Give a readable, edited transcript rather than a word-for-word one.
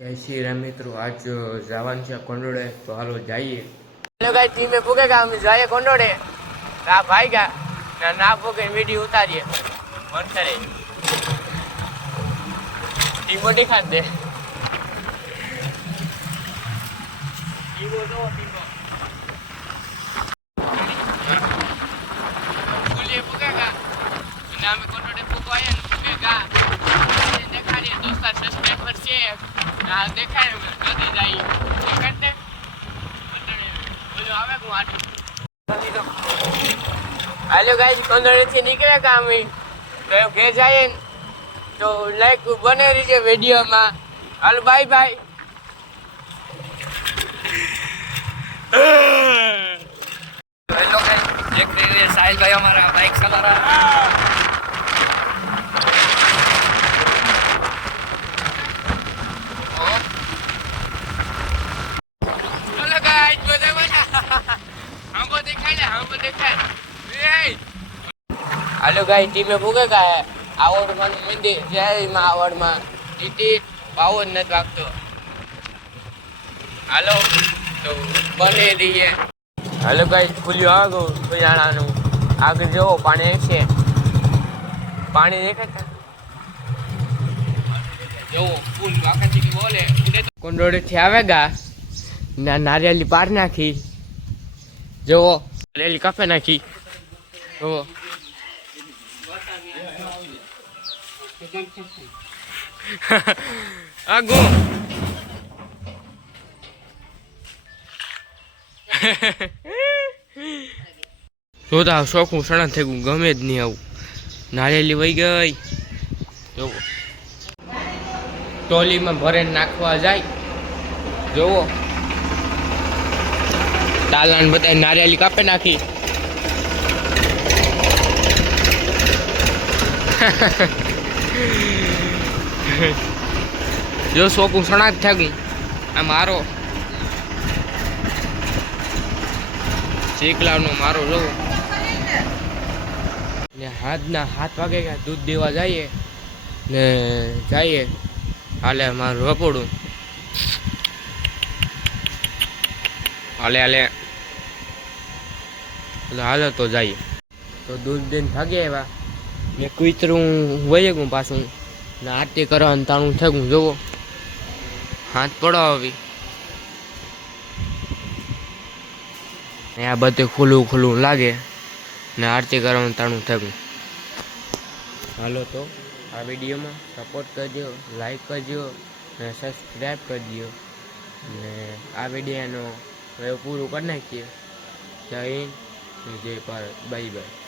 જય શ્રી રામ મિત્રો, આજ જવાનું છે કોંડોળે, તો હાલો જઈએ. હેલો ગાઈસ, ટીમે પૂગે કા અમે જઈએ કોંડોળે. ના ભાઈ ગા ના પૂગે વિડિયો ઉતારીએ મન કરે ટીમો દેખાડ દે. ટીમો જો ટીમો બોલીએ પૂગે કા ના અમે કોંડોળે પૂગવાય ને પૂગે કા દેખાડીએ દોસ્તા સબસ્ક્રાઇબર છે ના દેખાય કદી જાય દેખાડે બોલો આવે હું આટ. હાલો ગાઈસ, કોંડોળેથી નીકળ્યા કા અમે તો ઘેર જઈએ તો લાઈક બને રહીએ વિડીયોમાં. હાલો બાય બાય. हेलो गाइस, देख रहे हैं साहिल भाई हमारा बाइक चला रहा है. हेलो गाइस, बोले हमको दिखाई ले, हमको दिखाई. हेलो गाइस, टीमे ભૂગે ગયા આવડમાં મંદિર જયમાં આવડમાં ટીટી પાવન નથી વાગતો. હાલો તો બને રહીએ. હાલો ગાઈસ, ખુલ્યું આગળ ખુલ્યાણાનું આગળ જવો પાણી છે, પાણી દેખાય જવો ફૂલ આકાથી બોલે કોંડોળેથી આવે ગા ના નારિયેલી પાર નાખી જવો લેલી કાપે નાખી જવો. આગો જોતા શોખું સણા થઈ ગયું, ગમે જ નહીં આવું. નારિયેલી વહી ગઈ જોવો, ટોલીમાં ભરે નાખવા જાય જોવો. તાલાન બધા નારિયેલી કાપે નાખી. જો શોખું સણા જ થઈ ગયું. આ મારો શેકલાનો મારો જોવો ને હાથના 7 વાગે ગયા દૂધ દેવા જઈએ ને જઈએ. હાલે મારું રપોડું હાલે હાલે હાલે તો જઈએ. તો દૂધ દઈને ભાગે એવા ને કૂતરું વહી ગયું પાછું ને આરતી કરવાનું તાણું થઈ ગયું જોવો. હાથ પડો આવી ને આ બધું ખુલ્લું ખુલ્લું લાગે ને આરતી કરવાનું તાણું થઈ ગયું. હાલો તો આ વિડીયોમાં સપોર્ટ કરજો, લાઈક કરજો ને સબસ્ક્રાઈબ કરજો ને આ વિડીયોનો હવે પૂરું કરી નાખીએ. જય હિન્દ, જય ભારત, બાય બાય.